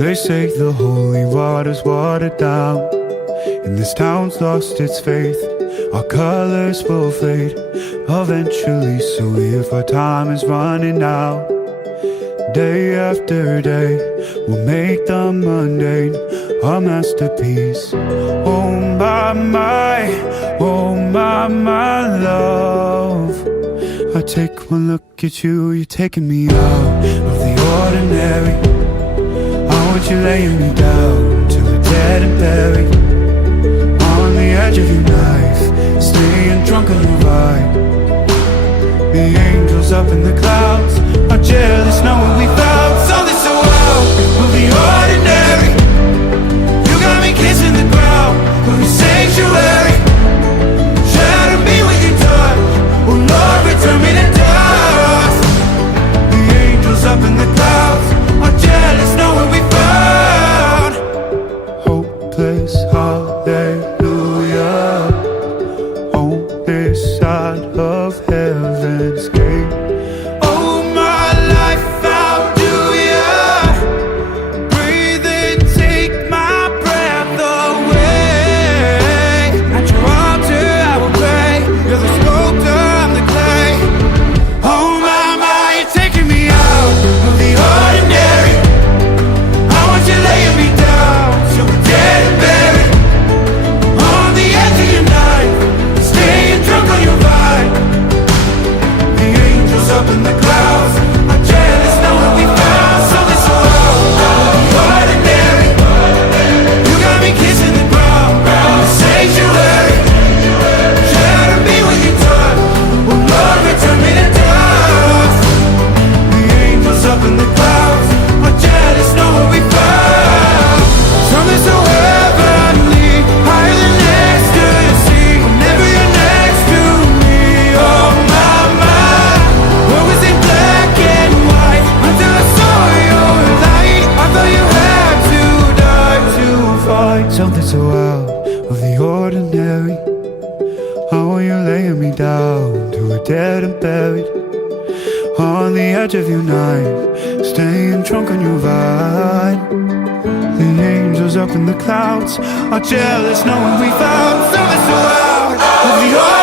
They say the holy water's watered down, and this town's lost its faith. Our colors will fade eventually, so if our time is running out, day after day, we'll make the mundane a masterpiece. Oh my love, I take one look at you, you're taking me out of the ordinary. I want you laying me down till we're dead and buried, on the edge of your knife, staying drunk on your ride. The angels up in the clouds are jealous knowing we found something so out of the ordinary. You got me kissing the ground of your sanctuary. Shatter me with your touch, oh Lord, return me to dust. The angels up in the clouds are jealous knowing we found hopeless hallelujah on this side of heaven's gate. Oh my life, how do ya breathe and take my breath away? At your altar I will pray, you're the sculptor, I'm the clay. Oh my, you're taking me out of the ordinary. I want you laying me down till we're dead and buried, on the edge of your knife, staying drunk on your vine. The angels up in the clouds are jealous knowing we found something so out of the ordinary. You got me kissing the ground in the sanctuary. Shatter me with your touch, oh Lord, return me to dust. The angels up in the clouds are jealous knowing we found something so heavenly, higher than next to the sea. Whenever you're next to me, oh my, what was in black and white until I saw your light? I thought you had to die to fight something so out of the ordinary. I want you laying me down till we're dead and buried, on the edge of your knife, staying drunk on your vine. The angels up in the clouds are jealous knowing we found something so out of the ordinary.